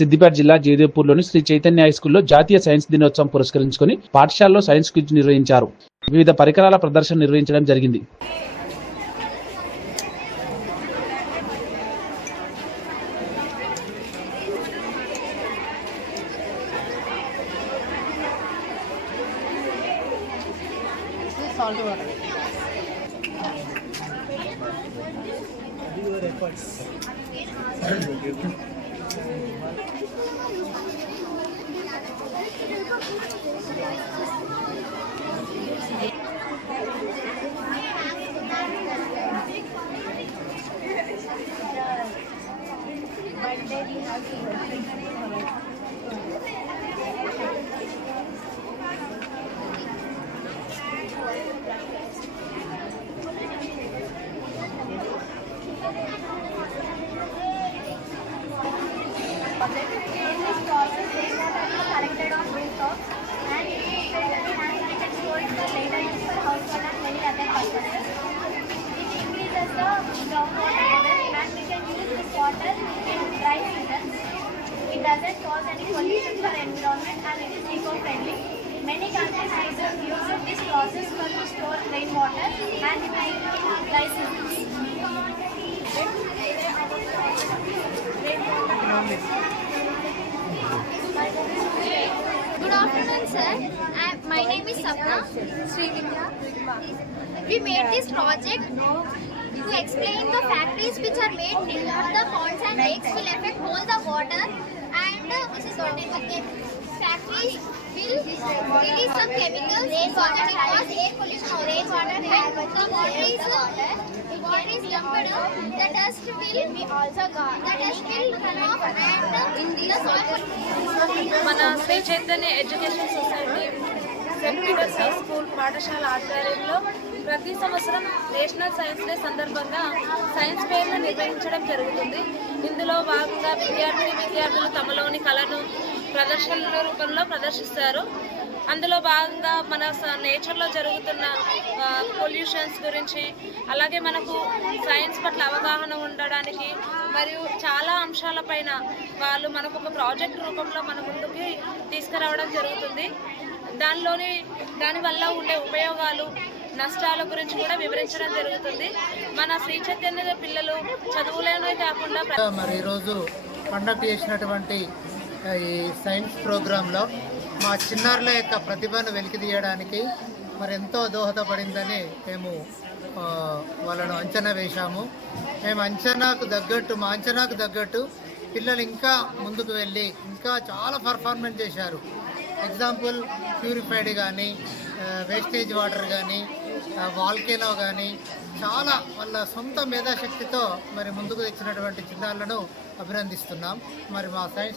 సిద్దిపేట జిల్లా జయదేవ్పూర్లోని శ్రీ చైతన్య హైస్కూల్లో జాతీయ సైన్స్ దినోత్సవం పురస్కరించుకుని పాఠశాలలో సైన్స్ క్విజ్ నిర్వహించారు. వివిధ పరికరాల ప్రదర్శన నిర్వహించడం జరిగింది. It doesn't cause any pollution for environment and it is eco-friendly. Many countries use this process for to store rainwater and make dry seasons. Good afternoon, sir. My name is Sapna Srividya. We made this project to explain the factories which are made near the ponds and lakes will affect all the water, and this is what factories will release some chemicals so that it cause air pollution or rainwater, and the water is dumped, the dust will run off and the soil. మన Sri Chaitanya education society Saint Peter's high school పాఠశాల ఆధ్వర్యంలో ప్రతి సంవత్సరం national science day సందర్భంగా science ఫెయిర్ను నిర్వహించడం జరుగుతుంది. ఇందులో భాగంగా విద్యార్థులు తమలోని కళను ప్రదర్శనల రూపంలో ప్రదర్శిస్తారు. అందులో భాగంగా మన నేచర్లో జరుగుతున్న పొల్యూషన్స్ గురించి, అలాగే మనకు సైన్స్ పట్ల అవగాహన ఉండడానికి మరియు చాలా అంశాలపైన వాళ్ళు మనకు ఒక ప్రాజెక్ట్ రూపంలో మన ముందుకి తీసుకురావడం జరుగుతుంది. దానివల్ల ఉండే ఉపయోగాలు, నష్టాల గురించి కూడా వివరించడం జరుగుతుంది. మన శ్రీ చైతన్య పిల్లలు చదువులోనే కాకుండా మరి ఈరోజు కండక్ట్ చేసినటువంటి ఈ సైన్స్ ప్రోగ్రాంలో మా చిన్నారుల యొక్క ప్రతిభను వెలికితీయడానికి మరి ఎంతో దోహదపడిందని మేము వాళ్ళను అంచనా వేశాము. మా అంచనాకు తగ్గట్టు పిల్లలు ఇంకా ముందుకు వెళ్ళి ఇంకా చాలా పర్ఫార్మెన్స్ చేశారు. ఎగ్జాంపుల్ ప్యూరిఫైడ్ కానీ, వేస్టేజ్ వాటర్ కానీ, వాల్కెనో కానీ చాలా వాళ్ళ సొంత మేధాశక్తితో మరి ముందుకు తెచ్చినటువంటి చిన్నారులను అభినందిస్తున్నాం. మరి మా సైన్స్